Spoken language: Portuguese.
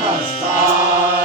palmas.